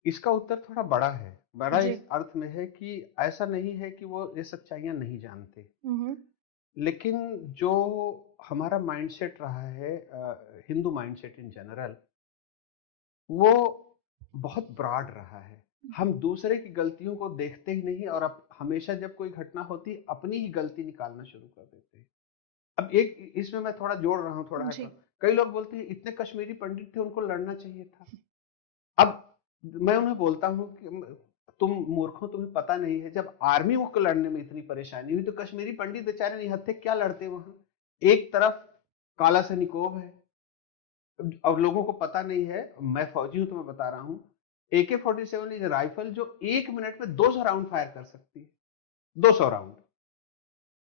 इसका उत्तर थोड़ा बड़ा है। बड़ा जी। इस अर्थ में है कि ऐसा नहीं है कि वो ये सच्चाइयां नहीं जानते, लेकिन जो हमारा माइंडसेट रहा है, हिंदू माइंडसेट इन जनरल, वो बहुत ब्रॉड रहा है। हम दूसरे की गलतियों को देखते ही नहीं, और अब हमेशा जब कोई घटना होती है अपनी ही गलती निकालना शुरू कर देते हैं। अब एक इसमें मैं थोड़ा जोड़ रहा हूँ, थोड़ा हट जी। रहा हूँ। कई लोग बोलते हैं इतने कश्मीरी पंडित थे, उनको लड़ना चाहिए था। अब मैं उन्हें बोलता हूँ कि तुम मूर्खों, तुम्हें पता नहीं है, जब आर्मी को लड़ने में इतनी परेशानी हुई तो कश्मीरी पंडित बेचारे निहत्थे क्या लड़ते वहां। एक तरफ काला सैनिकोव है, और लोगों को पता नहीं है, मैं फौजी हूं तो मैं बता रहा हूं, AK-47 इज राइफल जो 1 मिनट में 200 राउंड फायर कर सकती है। 200 राउंड,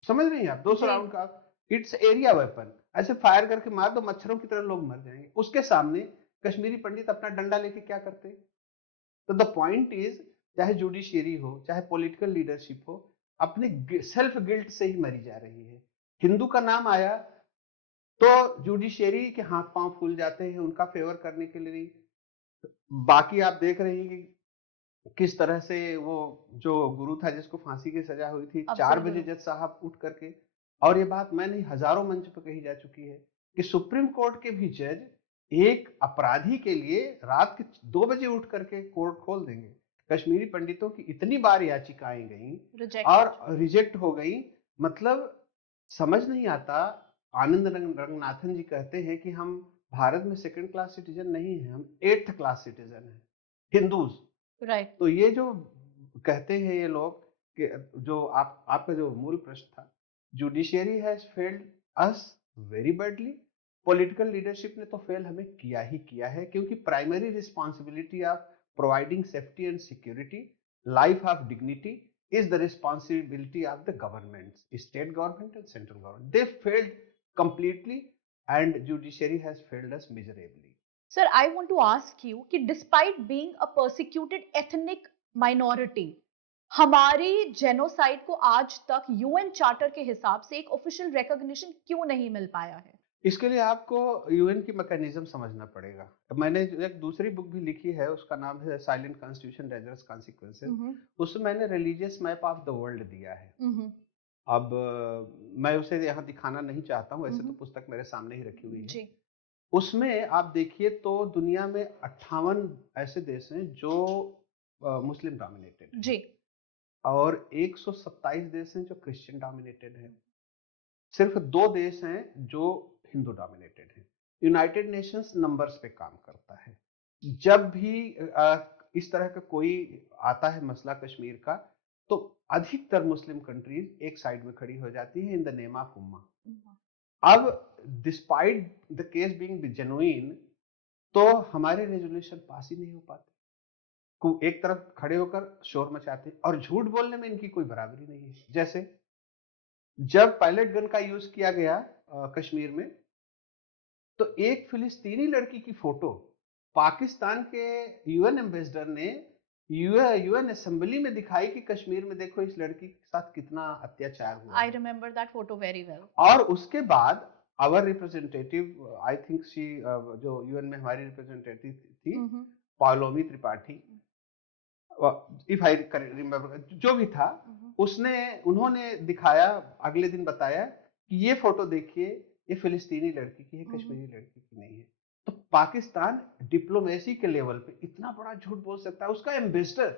समझ रही हैं आप? 200 जी। राउंड का इट्स एरिया वेपन, ऐसे फायर करके मार दो, मच्छरों की तरह लोग मर जाएंगे। उसके सामने कश्मीरी पंडित अपना डंडा लेके क्या करते? तो द पॉइंट इज, चाहे जुडिशियरी हो, चाहे पॉलिटिकल लीडरशिप हो, अपने सेल्फ गिल्ट से ही मरी जा रही है। हिंदू का नाम आया तो जुडिशियरी के हाथ पांव फूल जाते हैं उनका फेवर करने के लिए। बाकी आप देख रहे हैं कि किस तरह से वो जो गुरु था जिसको फांसी की सजा हुई थी, 4 बजे जज साहब उठ करके, और ये बात मैं नहीं हजारों मंच पर कही जा चुकी है कि सुप्रीम कोर्ट के भी जज एक अपराधी के लिए रात के 2 बजे उठ करके कोर्ट खोल देंगे। कश्मीरी पंडितों की इतनी बार याचिकाएं गई और रिजेक्ट हो गई, मतलब समझ नहीं आता। आनंद रंगनाथन जी कहते हैं कि हम भारत में सेकंड क्लास सिटीजन नहीं है, हम 8th क्लास सिटीजन है, हिंदूज। राइट। तो ये जो कहते हैं ये लोग कि जो आपका जो मूल प्रश्न था, judiciary has failed us very badly. Political leadership ने तो फेल हमें किया ही किया है, क्योंकि primary responsibility of providing safety and security, life of dignity is the responsibility of the governments, state government and central government. They failed completely, and judiciary has failed us miserably. Sir, I want to ask you कि despite being a persecuted ethnic minority, हमारी genocide को आज तक UN charter के हिसाब से एक official recognition क्यों नहीं मिल पाया है? इसके लिए आपको यूएन की मैकेनिज्म समझना पड़ेगा। मैंने एक दूसरी बुक भी लिखी है, उसका नाम है साइलेंट कॉन्स्टिट्यूशन डेंजरस कॉन्सिक्वेंसेस। उसमें मैंने religious map of the world दिया है। अब मैं उसे यहाँ दिखाना नहीं चाहता हूँ, ऐसे तो पुस्तक मेरे सामने ही रखी हुई है। उसमें आप देखिए तो दुनिया में 58 ऐसे देश हैं जो मुस्लिम डोमिनेटेड जी, और 127 देश हैं जो क्रिश्चियन डोमिनेटेड हैं। सिर्फ 2 देश हैं जो हिंदू डोमिनेटेड है। यूनाइटेड नेशंस नंबर्स पे काम करता है। जब भी इस तरह का कोई आता है मसला कश्मीर का, तो अधिकतर मुस्लिम कंट्रीज एक साइड में खड़ी हो जाती है इन द नेम ऑफ उम्मा। अब despite the case being genuine, तो हमारे रेजोल्यूशन पास ही नहीं हो पाते। एक तरफ खड़े होकर शोर मचाते और झूठ बोलने में इनकी कोई बराबरी नहीं है। जैसे जब पायलट गन का यूज किया गया कश्मीर में, तो एक फिलिस्तीनी लड़की की फोटो पाकिस्तान के यूएन एम्बेसडर ने यूएन असेंबली में दिखाई कि कश्मीर में देखो इस लड़की के साथ कितना अत्याचार हुआ। I remember that photo very well. और उसके बाद our representative, I think she, जो यूएन में हमारी रिप्रेजेंटेटिव थी, Palomi Tripathi, if I remember, जो भी था, उन्होंने दिखाया, अगले दिन बताया कि ये फोटो देखिए, ये फिलिस्तीनी लड़की की है, कश्मीरी लड़की की नहीं है। तो पाकिस्तान डिप्लोमेसी के लेवल पे इतना बड़ा झूठ बोल सकता है, उसका एम्बेसडर।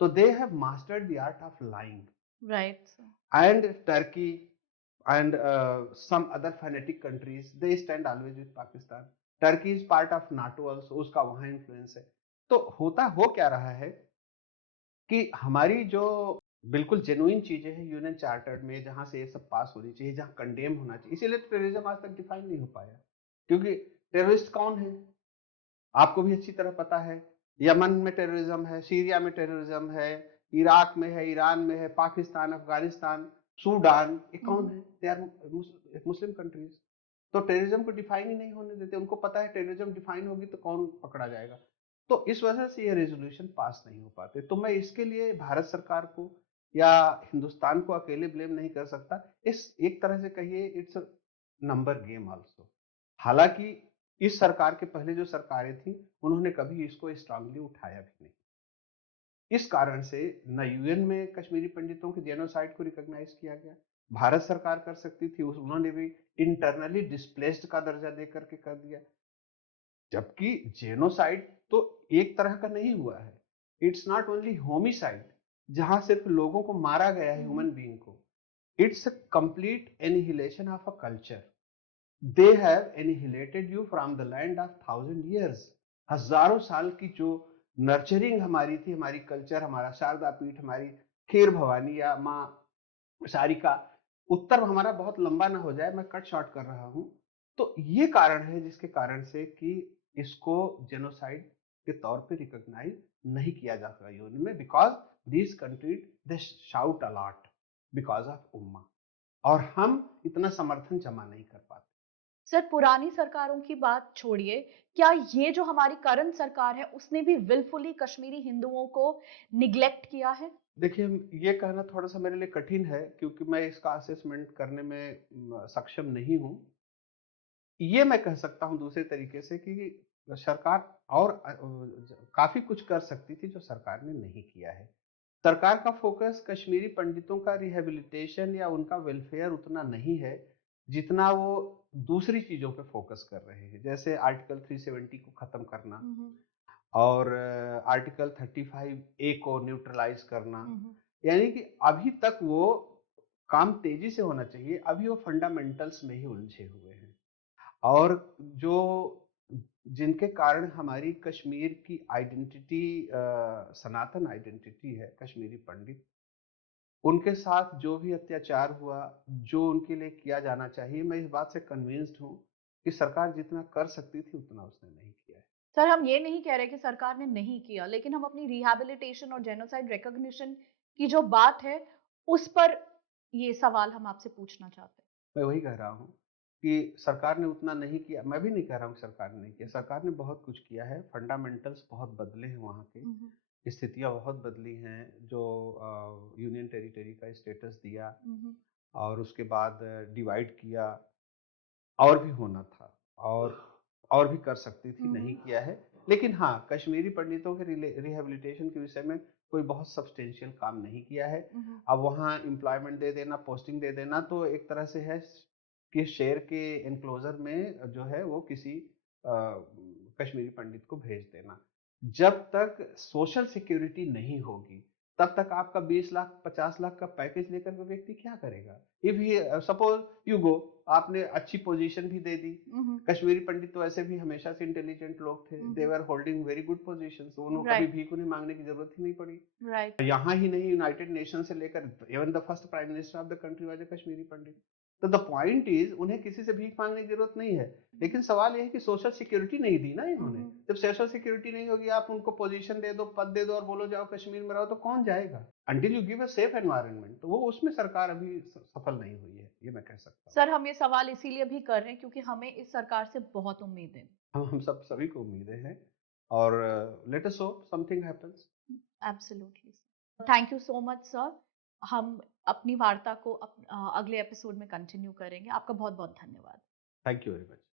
तो they have mastered the art of lying, right. And Turkey and some other fanatic countries, they stand always with Pakistan. Turkey is part of NATO also, उसका वहाँ इन्फ्लुएंस है। तो हो क्या रहा है कि हमारी जो बिल्कुल जेन्युइन चीजें हैं यूएन चार्टर में, जहां से ये सब पास होनी चाहिए, जहां कंडेम होना चाहिए, इसीलिए टेररिज्म आज तक डिफाइन नहीं हो पाया। क्योंकि टेररिस्ट कौन है आपको भी अच्छी तरह पता है। यमन में टेररिज्म है, सीरिया में टेररिज्म है, इराक में है, ईरान में है, पाकिस्तान, अफगानिस्तान, सूडान, ये कौन है? They are Muslim countries. तो टेररिज्म को डिफाइन ही नहीं होने देते। उनको पता है टेररिज्म डिफाइन होगी तो कौन पकड़ा जाएगा। तो इस वजह से ये रेजोल्यूशन पास नहीं हो पाते। तो मैं इसके लिए भारत सरकार को या हिंदुस्तान को अकेले ब्लेम नहीं कर सकता। इस एक तरह से कहिए इट्स नंबर गेम आल्सो। हालांकि इस सरकार के पहले जो सरकारें थी उन्होंने कभी इसको स्ट्रांगली उठाया भी नहीं। इस कारण से न यूएन में कश्मीरी पंडितों के जेनोसाइड को रिकॉग्नाइज किया गया। भारत सरकार कर सकती थी, उन्होंने भी इंटरनली डिस्प्लेस्ड का दर्जा देकर के कर दिया। जबकि जेनोसाइड तो एक तरह का नहीं हुआ है, इट्स नॉट ओनली होमिसाइड जहां सिर्फ लोगों को मारा गया है, ह्यूमन बीइंग को, it's a complete annihilation of a culture. They have annihilated you from the land of 1000 years। हजारों साल की जो नर्चरिंग हमारी थी, हमारी कल्चर, हमारा शारदा पीठ, हमारी खीर भवानी या माँ सारिका, उत्तर हमारा बहुत लंबा ना हो जाए, मैं कट शॉर्ट कर रहा हूं। तो ये कारण है जिसके कारण से कि इसको जेनोसाइड के तौर पे रिकॉग्नाइज नहीं किया जा सका यूएन में, because this country they shout a lot because of उम्मा, और हम इतना समर्थन जमा नहीं कर पाते। सर, पुरानी सरकारों की बात छोड़िए, क्या ये जो हमारी करंट सरकार है उसने भी विलफुली कश्मीरी हिंदुओं को निग्लेक्ट किया है? देखिए, ये कहना थोड़ा सा मेरे लिए कठिन है क्योंकि मैं इसका असेसमेंट करने में सक्षम नहीं हूं। ये मैं कह सकता हूं दूसरे तरीके से कि सरकार और काफी कुछ कर सकती थी जो सरकार ने नहीं किया है। सरकार का फोकस कश्मीरी पंडितों का रिहेबिलिटेशन या उनका वेलफेयर उतना नहीं है जितना वो दूसरी चीजों पे फोकस कर रहे हैं, जैसे आर्टिकल 370 को खत्म करना और आर्टिकल 35A को न्यूट्रलाइज करना। यानी कि अभी तक वो काम तेजी से होना चाहिए, अभी वो फंडामेंटल्स में ही उलझे हुए हैं। और जो जिनके कारण हमारी कश्मीर की आइडेंटिटी, सनातन आइडेंटिटी है कश्मीरी पंडित, उनके साथ जो भी अत्याचार हुआ, जो उनके लिए किया जाना चाहिए, मैं इस बात से कन्विंस्ड हूँ कि सरकार जितना कर सकती थी उतना उसने नहीं किया है। सर, हम ये नहीं कह रहे कि सरकार ने नहीं किया, लेकिन हम अपनी रिहैबिलिटेशन और जेनोसाइड रिकॉग्निशन की जो बात है उस पर ये सवाल हम आपसे पूछना चाहते हैं। मैं वही कह रहा हूँ कि सरकार ने उतना नहीं किया। मैं भी नहीं कह रहा हूँ कि सरकार ने नहीं किया, सरकार ने बहुत कुछ किया है। फंडामेंटल्स बहुत बदले हैं, वहाँ के स्थितियाँ बहुत बदली हैं। जो यूनियन टेरिटरी का स्टेटस दिया और उसके बाद डिवाइड किया, और भी होना था और भी कर सकती थी, नहीं किया है। लेकिन हाँ, कश्मीरी पंडितों के रिहेबिलिटेशन के विषय में कोई बहुत सब्सटेंशियल काम नहीं किया है। अब वहाँ एम्प्लॉयमेंट दे देना, पोस्टिंग दे देना तो एक तरह से है कि शेर के एनक्लोजर में जो है वो किसी कश्मीरी पंडित को भेज देना। जब तक सोशल सिक्योरिटी नहीं होगी, तब तक आपका 20 लाख 50 लाख का पैकेज लेकर के व्यक्ति क्या करेगा? इफ ये सपोज यू गो, आपने अच्छी पोजीशन भी दे दी। कश्मीरी पंडित तो ऐसे भी हमेशा से इंटेलिजेंट लोग थे, they were holding very good positions, उन्होंने कभी भीख उन्हें मांगने की जरूरत ही नहीं पड़ी। राइट। यहाँ ही नहीं, यूनाइटेड नेशन से लेकर even the first prime minister of the country was a Kashmiri Pandit. तो द पॉइंट इज, उन्हें किसी से भीख मांगने की जरूरत नहीं है, लेकिन सवाल यह है कि सोशल सिक्योरिटी नहीं दी ना इन्होंने। जब सोशल सिक्योरिटी नहीं होगी, आप उनको पोजीशन दे दो, पद दे दो और बोलो जाओ कश्मीर में रहो, तो कौन जाएगा? Until you give a safe environment, तो वो उसमें सरकार अभी सफल नहीं हुई है, ये मैं कह सकता हूँ। सर, हम ये सवाल इसीलिए भी कर रहे हैं क्योंकि हमें इस सरकार से बहुत उम्मीद है। हम सभी को उम्मीदें हैं, और let us hope something happens. Absolutely. Thank you so much sir. हम अपनी वार्ता को अगले एपिसोड में कंटिन्यू करेंगे। आपका बहुत बहुत धन्यवाद। Thank you very much.